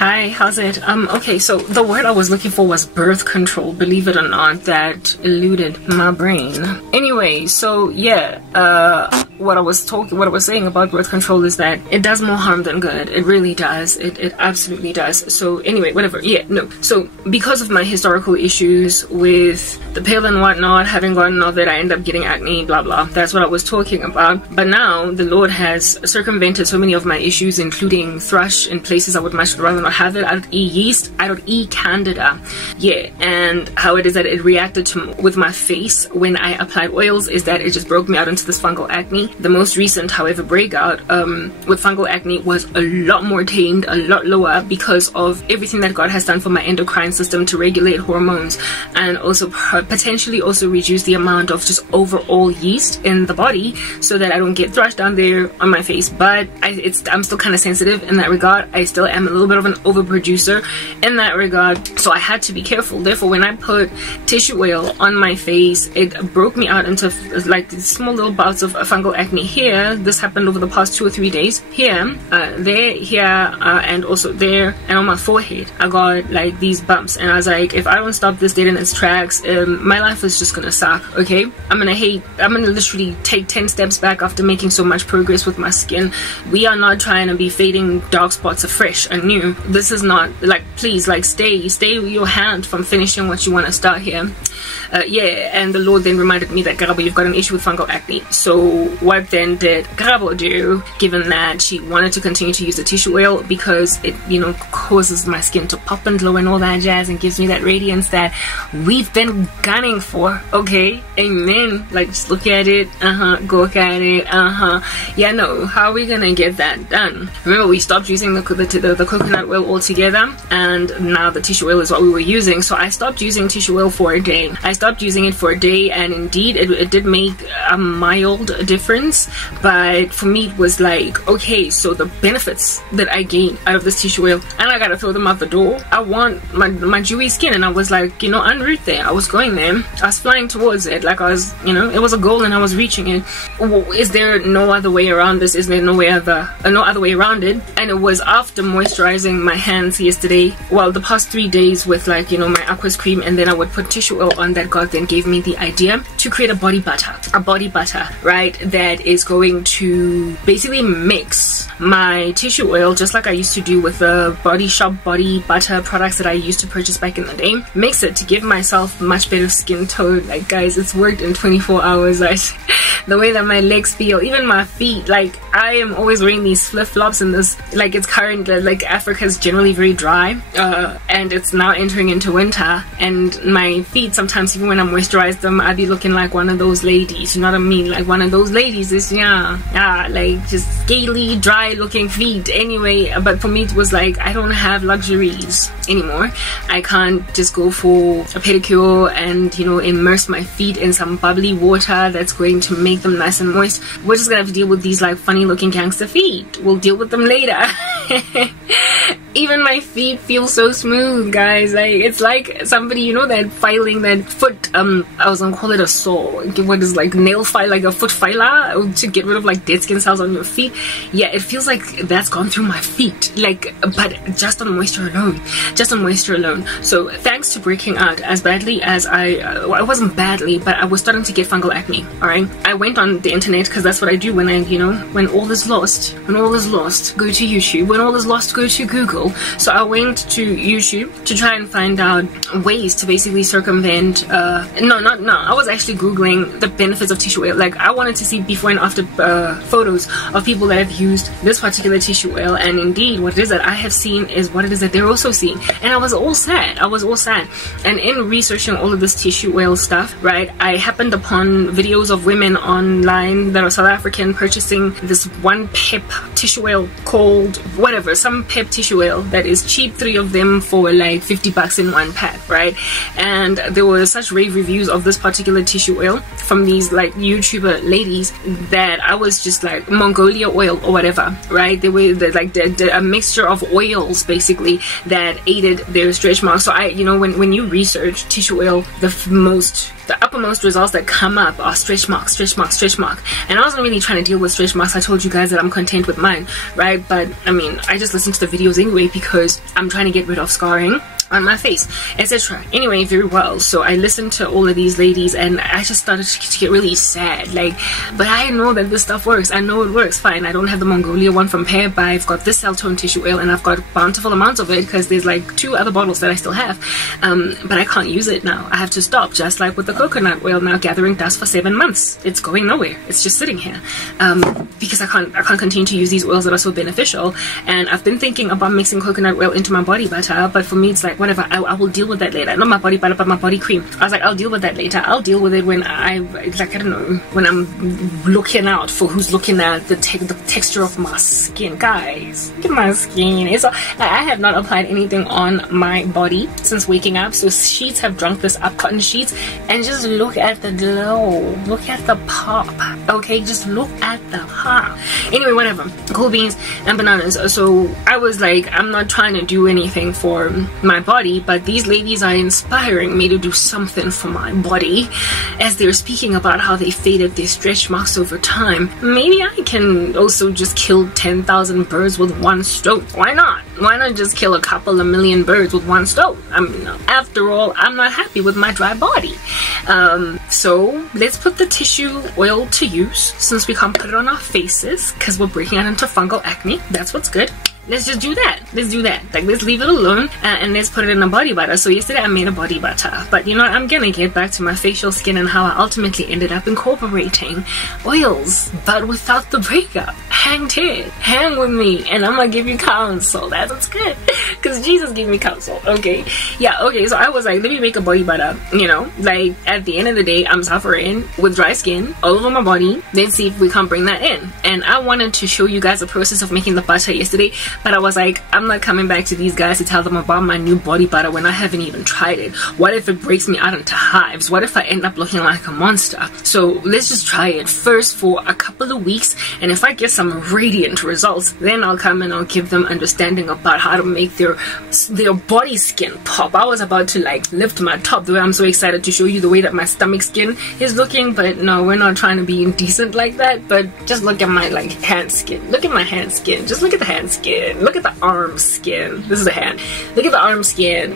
Hi, how's it? Okay, so the word I was looking for was birth control, believe it or not. That eluded my brain. Anyway, so yeah, what I was saying about birth control is that it does more harm than good. It really does. It absolutely does. So anyway, whatever. Yeah, no. So because of my historical issues with the pill and whatnot, having gotten all that, I end up getting acne, blah blah. That's what I was talking about. But now the Lord has circumvented so many of my issues, including thrush in places I would much rather not have it. I don't eat yeast. I don't eat candida. Yeah, and how it is that it reacted to with my face when I applied oils is that it just broke me out into this fungal acne. The most recent, however, breakout with fungal acne was a lot more tamed, a lot lower, because of everything that God has done for my endocrine system to regulate hormones and also potentially also reduce the amount of just overall yeast in the body so that I don't get thrush down there on my face. But I'm still kind of sensitive in that regard. I still am a little bit of an overproducer in that regard, so I had to be careful. Therefore, when I put tissue oil on my face, it broke me out into like small little bouts of fungal acne here. This happened over the past 2 or 3 days. Here, there, here, and also there, and on my forehead I got like these bumps, and I was like, if I don't stop this dead in its tracks, my life is just gonna suck. Okay, I'm gonna literally take 10 steps back after making so much progress with my skin. We are not trying to be fading dark spots afresh and new. This is not like, please, like stay your hand from finishing what you want to start here. Yeah, and the Lord then reminded me that, Karabo, you've got an issue with fungal acne. So what then did Karabo do, given that she wanted to continue to use the tissue oil because it, you know, causes my skin to pop and glow and all that jazz and gives me that radiance that we've been gunning for? Okay, amen. Like, just look at it, go look at it, yeah, no, how are we gonna get that done? Remember, we stopped using the coconut oil altogether, and now the tissue oil is what we were using. So I stopped using tissue oil for a day. I stopped using it for a day, and indeed it did make a mild difference. But for me, it was like, okay, so the benefits that I gained out of this tissue oil, and I gotta throw them out the door. I want my dewy skin, and I was like, you know, en route there. I was going there. I was flying towards it. Like I was, you know, it was a goal and I was reaching it. Is there no other way around this? Is there no other way around it? And it was after moisturizing my hands yesterday, well, the past 3 days with, like, you know, my Aqueous cream, and then I would put tissue oil on, that God then gave me the idea to create a body butter, right, that is going to basically mix my tissue oil just like I used to do with the Body Shop body butter products that I used to purchase back in the day. Mix it to give myself much better skin tone. Like, guys, it's worked in 24 hours. The way that my legs feel, even my feet, like, I am always wearing these flip-flops in this, like, it's current, like, Africa's generally very dry, and it's now entering into winter, and my feet sometimes, even when I moisturize them, I be looking like one of those ladies, you know what I mean? Like, one of those ladies is, yeah, like, just scaly, dry looking feet. Anyway, but for me it was like, I don't have luxuries anymore. I can't just go for a pedicure and, you know, immerse my feet in some bubbly water that's going to make them nice and moist. We're just gonna have to deal with these, like, funny looking gangster feet. We'll deal with them later. Even my feet feel so smooth, guys. Like, it's like somebody, you know, that filing that foot, I was gonna call it a saw, what is, like, nail file, like a foot filer to get rid of, like, dead skin cells on your feet. Yeah, it feels like that's gone through my feet, like, but just on moisture alone. So thanks to breaking out as badly as well, it wasn't badly, but I was starting to get fungal acne. All right, I went on the internet, because that's what I do when I, you know, when all is lost, go to YouTube. When all is lost, go to Google. So I went to YouTube to try and find out ways to basically circumvent, I was actually Googling the benefits of tissue oil. Like, I wanted to see before and after photos of people that have used this particular tissue oil, and indeed what it is that I have seen is what it is that they're also seeing. And I was all sad. And in researching all of this tissue oil stuff, right, I happened upon videos of women online that are South African purchasing this one pep tissue oil called whatever, some pep tissue oil that is cheap, 3 of them for like 50 bucks in one pack, right? And there were such rave reviews of this particular tissue oil from these, like, YouTuber ladies that I was just like, Mongolia oil or whatever, right? They were like a mixture of oils basically that aided their stretch marks. So I, you know, when you research tissue oil, the the uppermost results that come up are stretch marks, stretch marks, stretch mark. And I wasn't really trying to deal with stretch marks. I told you guys that I'm content with mine, right? But I mean, I just listen to the videos anyway because I'm trying to get rid of scarring on my face, etc. Anyway, very well. So I listened to all of these ladies and I just started to get really sad. Like, but I know that this stuff works. I know it works fine. I don't have the Mongolia one from Pear, but I've got this cell tone tissue oil and I've got bountiful amounts of it because there's like 2 other bottles that I still have. But I can't use it now. I have to stop, just like with the coconut oil now gathering dust for 7 months. It's going nowhere. It's just sitting here. Because I can't continue to use these oils that are so beneficial. And I've been thinking about mixing coconut oil into my body butter, but for me it's like, whatever, I will deal with that later. Not my body butter, but my body cream. I was like, I'll deal with that later. I'll deal with it when I don't know, when I'm looking out for who's looking at the texture of my skin. Guys, look at my skin. I have not applied anything on my body since waking up. So sheets have drunk this up, cotton sheets, and just look at the glow. Look at the pop. Okay, just look at the pop. Anyway, whatever. Cool beans and bananas. So I was like, I'm not trying to do anything for my body, but these ladies are inspiring me to do something for my body as they're speaking about how they faded their stretch marks over time. Maybe I can also just kill 10,000 birds with one stone. Why not? Why not just kill a couple of million birds with one stone? I mean, after all, I'm not happy with my dry body. So let's put the tissue oil to use since we can't put it on our faces because we're breaking out into fungal acne. That's what's good. Let's just do that. Let's do that. Like, let's leave it alone and let's put it in a body butter. So yesterday I made a body butter, but you know, I'm gonna get back to my facial skin and how I ultimately ended up incorporating oils, but without the breakup. Hang tight, hang with me, and I'm gonna give you counsel. That's what's good, because Jesus gave me counsel. Okay, yeah, okay. So I was like, let me make a body butter. You know, like at the end of the day, I'm suffering with dry skin all over my body. Let's see if we can bring that in. And I wanted to show you guys the process of making the butter yesterday. But I was like, I'm not coming back to these guys to tell them about my new body butter when I haven't even tried it. What if it breaks me out into hives? What if I end up looking like a monster? So let's just try it first for a couple of weeks, and if I get some radiant results, then I'll come and I'll give them understanding about how to make their body skin pop. I was about to like lift my top the way I'm so excited to show you the way that my stomach skin is looking, but no, we're not trying to be indecent like that. But just look at my like hand skin. Look at my hand skin. Just look at the hand skin. Look at the arm skin. This is a hand. Look at the arm skin.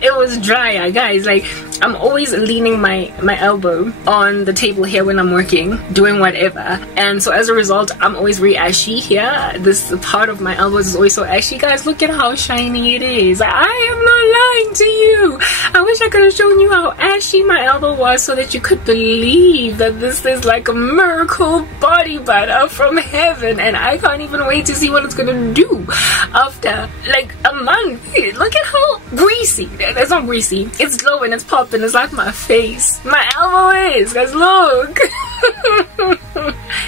It was dry, guys. Like, I'm always leaning my elbow on the table here when I'm working, doing whatever. And so as a result, I'm always very ashy here. This part of my elbows is always so ashy. Guys, look at how shiny it is. I am not lying to you. I wish I could have shown you how ashy my elbow was so that you could believe that this is like a miracle body butter from heaven. And I can't even wait to see what it's gonna do after like a month. Look at how greasy. It's not greasy. It's glowing. It's popping. It's like my face. My elbow is. Guys, look.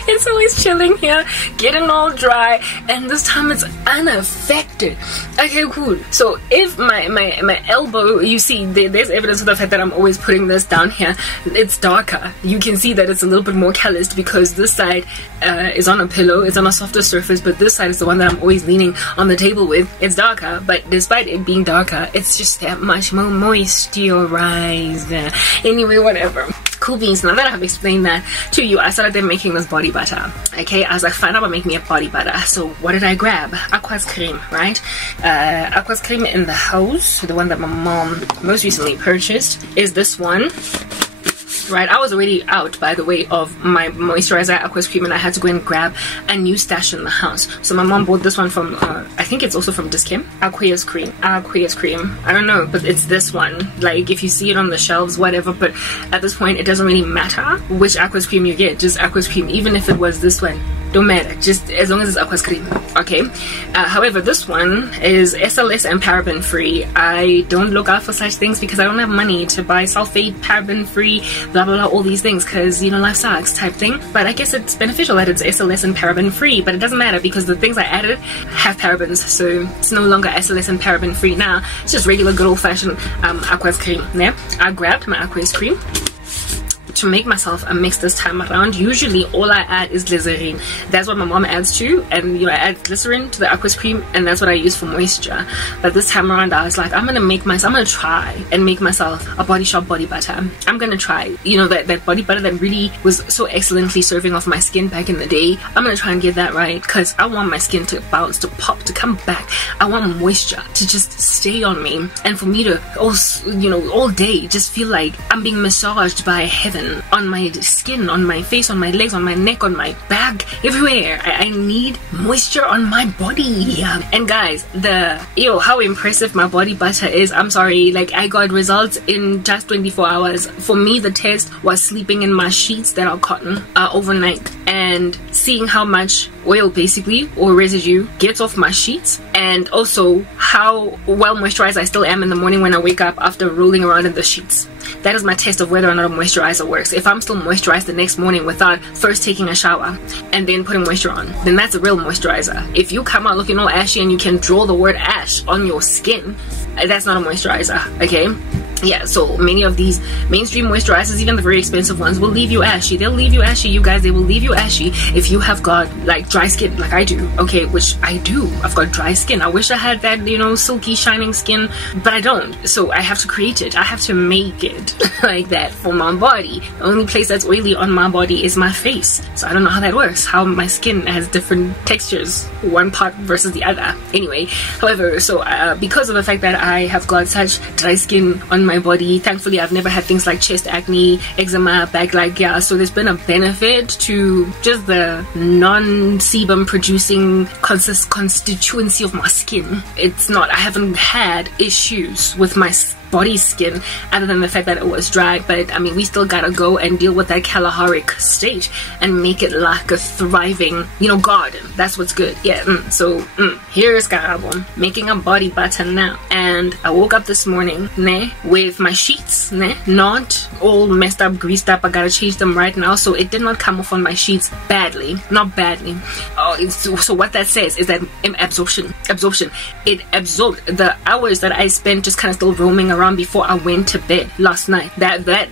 It's always chilling here, getting all dry, and this time it's unaffected. Okay, cool. So if my elbow, you see, there's evidence of the fact that I'm always putting this down here. It's darker. You can see that it's a little bit more calloused because this side is on a pillow. It's on a softer surface, but this side is the one that I'm always leaning on the table with. It's darker, but despite it being darker, it's just that much more moisturized. Anyway, whatever. Cool beans. Now that I've explained that to you, I started then making this body butter. Okay, I was like, fine, I'm gonna make me a body butter. So what did I grab? Aqua's cream, right? Aqua's cream in the house, the one that my mom most recently purchased, is this one. Right, I was already out, by the way, of my moisturizer Aqua's cream, and I had to go and grab a new stash in the house. So my mom bought this one from I think it's also from Dis-Chem. Aqua's cream. I don't know, but it's this one. Like, if you see it on the shelves, whatever, but at this point it doesn't really matter which Aqua's cream you get. Just Aqua's cream. Even if it was this one, don't matter, just as long as it's Aqua's cream. Okay, however, this one is SLS and paraben free. I don't look out for such things because I don't have money to buy sulfate, paraben free, blah blah blah, all these things, because you know, life sucks type thing. But I guess it's beneficial that it's SLS and paraben free, but it doesn't matter because the things I added have parabens, so it's no longer SLS and paraben free now. It's just regular good old-fashioned Aqua's cream. Yeah, I grabbed my Aqua's cream, to make myself a mix this time around. Usually all I add is glycerin. That's what my mom adds too, and you know, I add glycerin to the aqueous cream, and that's what I use for moisture. But this time around I was like, I'm gonna try and make myself a Body Shop body butter. I'm gonna try, you know, that body butter that really was so excellently serving off my skin back in the day. I'm gonna try and get that right, because I want my skin to bounce, to pop, to come back. I want moisture to just stay on me, and for me to also, you know, all day just feel like I'm being massaged by heaven on my skin, on my face, on my legs, on my neck, on my back, everywhere. I need moisture on my body. And guys, how impressive my body butter is. I'm sorry, like, I got results in just 24 hours. For me, the test was sleeping in my sheets that are cotton overnight, and seeing how much oil basically, or residue, gets off my sheets, and also how well moisturized I still am in the morning when I wake up after rolling around in the sheets. That is my test of whether or not a moisturizer works. If I'm still moisturized the next morning without first taking a shower and then putting moisture on, then that's a real moisturizer. If you come out looking all ashy and you can draw the word ash on your skin, that's not a moisturizer, okay? Yeah, so many of these mainstream moisturizers, even the very expensive ones, will leave you ashy. They'll leave you ashy, you guys. They will leave you ashy if you have got like dry skin like I do, okay? Which I do. I've got dry skin. I wish I had that, you know, silky shining skin, but I don't. So I have to create it. I have to make it like that for my body. The only place that's oily on my body is my face. So I don't know how that works, how my skin has different textures, one part versus the other. Anyway, however, so because of the fact that I have got such dry skin on my body, thankfully I've never had things like chest acne, eczema, backlash, yeah, so there's been a benefit to just the non-sebum producing constituency of my skin. I haven't had issues with my body skin other than the fact that it was dry, but I mean, we still gotta go and deal with that Kalaharic state and make it like a thriving, you know, garden. That's what's good. Yeah. Here's Garabon making a body butter now, and I woke up this morning with my sheets not all messed up, greased up. I gotta change them right now, so it did not come off on my sheets badly, not badly. So what that says is that absorption, it absorbed the hours that I spent just kind of still roaming around before I went to bed last night.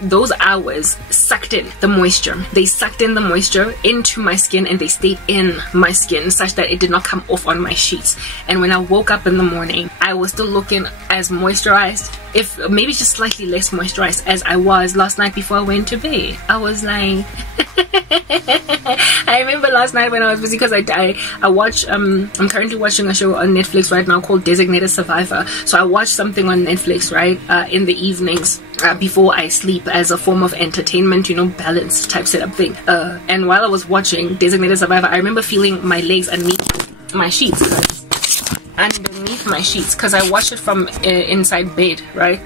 Those hours sucked in the moisture. They sucked in the moisture into my skin, and they stayed in my skin such that it did not come off on my sheets. And when I woke up in the morning, I was still looking as moisturized, if maybe just slightly less moisturized, as I was last night before I went to bed. I was like I remember last night when I was busy, because I watch I'm currently watching a show on Netflix right now called Designated Survivor. So I watch something on Netflix, right, in the evenings before I sleep, as a form of entertainment, you know, balance type setup thing. And while I was watching Designated Survivor, I remember feeling my legs underneath my sheets, because I watched it from inside bed, right,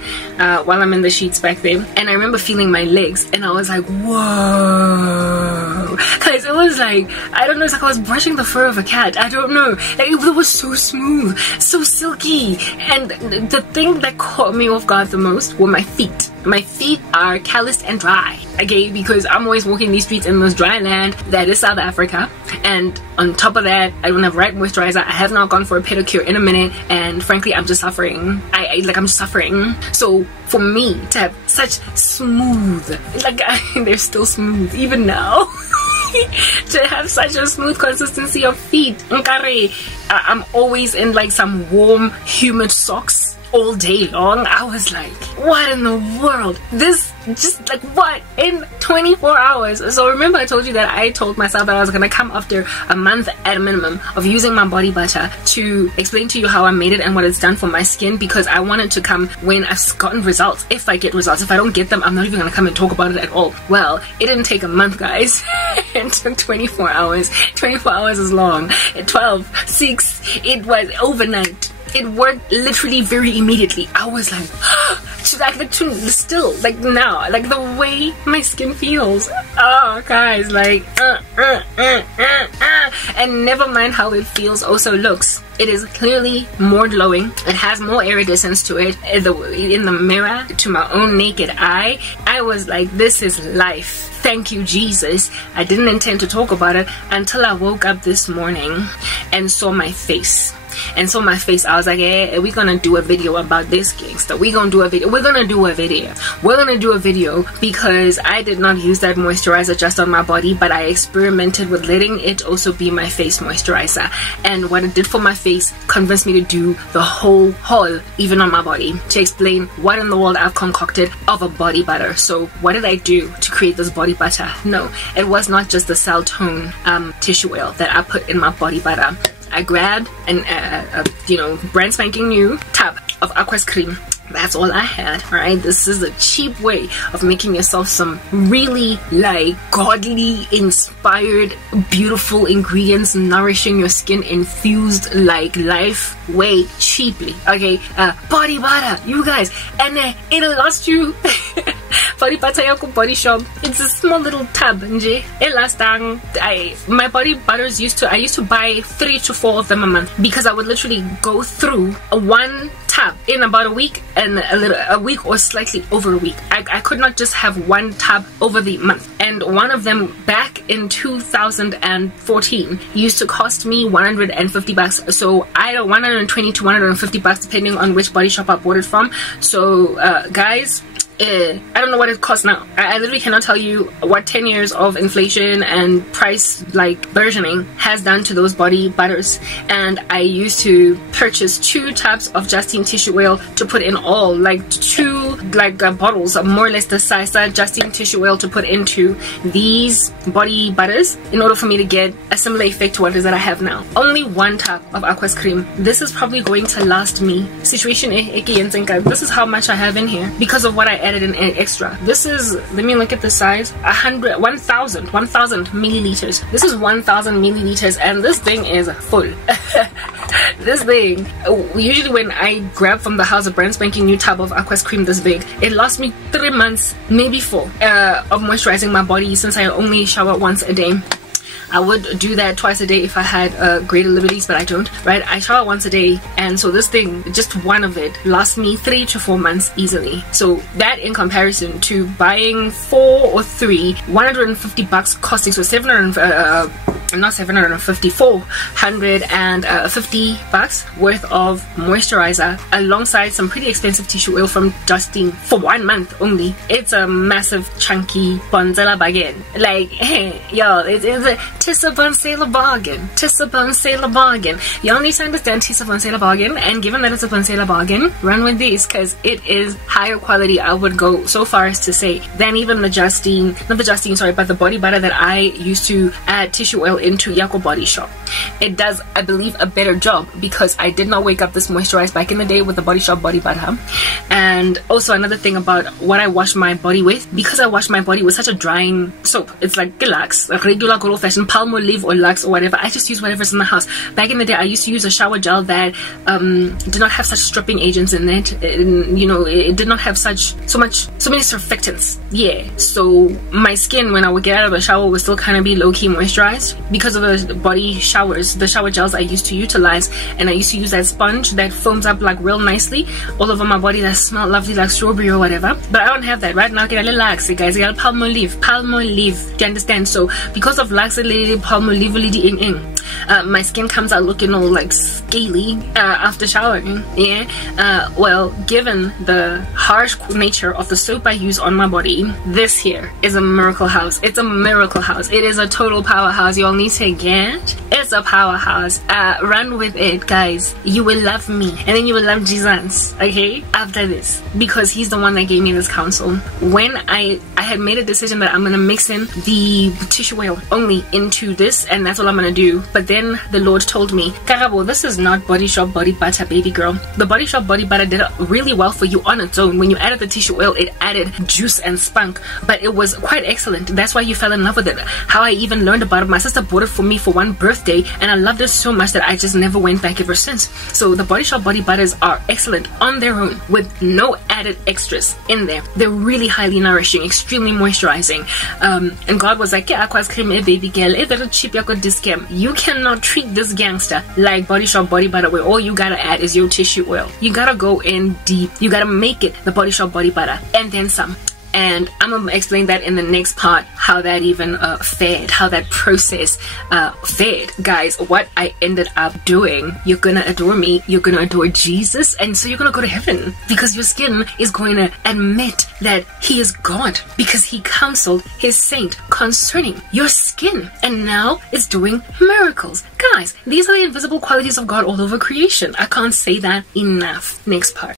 while I'm in the sheets back there, and I remember feeling my legs, and I was like, whoa, guys, it was like, I don't know, it's like I was brushing the fur of a cat. I don't know, like, it was so smooth, so silky. And the thing that caught me off guard the most were my feet. My feet are calloused and dry, okay, because I'm always walking these streets in this dry land that is South Africa, and on top of that, I don't have right moisturizer. I have not gone for a pedicure in a minute, and frankly, I'm just suffering. I'm just suffering. So for me to have such smooth, like, they're still smooth even now. To have such a smooth consistency of feet, I'm always in like some warm, humid socks all day long. I was like, what in the world? This just like, what, in 24 hours? So remember, I told you that I told myself that I was gonna come after a month at a minimum of using my body butter to explain to you how I made it and what it's done for my skin, because I wanted to come when I've gotten results. If I get results, if I don't get them, I'm not even gonna come and talk about it at all. Well, it didn't take a month, guys. It took 24 hours. 24 hours is long. 12, 6, it was overnight. It worked literally very immediately. I was like, still, like now, like the way my skin feels. Oh, guys, like, and never mind how it feels, also looks. It is clearly more glowing. It has more iridescence to it. In the mirror, to my own naked eye, I was like, this is life. Thank you, Jesus. I didn't intend to talk about it until I woke up this morning and saw my face. And so my face, I was like, hey, we're gonna do a video about this gangster. We're gonna do a video because I did not use that moisturizer just on my body, but I experimented with letting it also be my face moisturizer. And what it did for my face convinced me to do the whole haul, even on my body, to explain what in the world I've concocted of a body butter. So what did I do to create this body butter? No, it was not just the Cell Tone tissue oil that I put in my body butter. I grabbed an brand spanking new tub of Aquas cream. That's all I had. Alright, this is a cheap way of making yourself some really like godly inspired beautiful ingredients, nourishing your skin, infused like life way cheaply. Okay, body butter, you guys, and it'll last you body butter yako Body Shop. It's a small little tub nje. It lasts my body butters I used to buy 3 to 4 of them a month, because I would literally go through one tub in about a week, and a week or slightly over a week. I could not just have one tub over the month. And one of them back in 2014 used to cost me 150 bucks. So either 120 to 150 bucks depending on which Body Shop I bought it from. So guys, I don't know what it costs now. I literally cannot tell you what 10 years of inflation and price like burgeoning has done to those body butters. And I used to purchase 2 tubs of Justine tissue oil to put in all, like 2 bottles of more or less the size of Justine tissue oil to put into these body butters in order for me to get a similar effect to what it is that I have now. Only 1 tub of Aquas cream. This is probably going to last me. Situation this is how much I have in here because of what I added in extra. This is, let me look at the size, 1,000 milliliters. This is 1,000 milliliters, and this thing is full. This thing, usually when I grab from the house a brand spanking new tub of Aquas cream this big, it lasts me 3 months, maybe 4, of moisturizing my body, since I only shower once a day. I would do that twice a day if I had greater liberties, but I don't, right? I shower once a day, and so this thing, just one of it, lasts me 3 to 4 months easily. So that in comparison to buying 4 or 3, 150 bucks costing, so 450 bucks worth of moisturizer alongside some pretty expensive tissue oil from Justine for 1 month only. It's a massive chunky bonzela bargain. Like, hey, yo, it's a Tissa Bonsela bargain. Tissa Bonsela bargain. Y'all need to understand Tissa Bonsela bargain, and given that it's a Bonsela bargain, run with these because it is higher quality, I would go so far as to say, than even the Justine, not the Justine, sorry, but the body butter that I used to add tissue oil into Yako Body Shop. It does, I believe, a better job because I did not wake up this moisturized back in the day with the Body Shop body butter. And also another thing about what I wash my body with, because I wash my body with such a drying soap, it's like Lux, a regular good old-fashioned Palmolive or Lux or whatever. I just use whatever's in the house. Back in the day, I used to use a shower gel that did not have such stripping agents in it. It did not have so many surfactants. Yeah, so my skin when I would get out of the shower would still kind of be low-key moisturized because of the body showers, the shower gels I used to utilize. And I used to use that sponge that foams up like real nicely all over my body that smelled lovely like strawberry or whatever. But I don't have that right now. I get a little Lux, guys. I got Palmolive. Do you understand? So because of Lux, Palmolive, my skin comes out looking all like scaly after showering. Yeah. Well, given the harsh nature of the soap I use on my body, this here is a miracle house. It's a miracle house. It is a total powerhouse. Y'all need to get. It's a powerhouse. Run with it, guys. You will love me, and then you will love Jesus. Okay. After this, because he's the one that gave me this counsel. When I had made a decision that I'm gonna mix in the tissue oil only into this, and that's all I'm gonna do. But then the Lord told me, Karabo, this is not Body Shop body butter, baby girl. The Body Shop body butter did really well for you on its own. When you added the tissue oil, it added juice and spunk, but it was quite excellent. That's why you fell in love with it. How I even learned about it, my sister bought it for me for one birthday, and I loved it so much that I just never went back ever since. So the Body Shop body butters are excellent on their own with no added extras in there. They're really highly nourishing, extremely moisturizing. And God was like, yeah, Aquas cream, baby girl, it's cheap, you got this scam. You cannot treat this gangster like Body Shop body butter where all you gotta add is your tissue oil. You gotta go in deep. You gotta make it the Body Shop body butter and then some. And I'm gonna explain that in the next part, how that even fared, how that process fared. Guys, what I ended up doing, you're gonna adore me, you're gonna adore Jesus, and so you're gonna go to heaven, because your skin is going to admit that he is God, because he counseled his saint concerning your skin, and now it's doing miracles. Guys, these are the invisible qualities of God all over creation. I can't say that enough. Next part.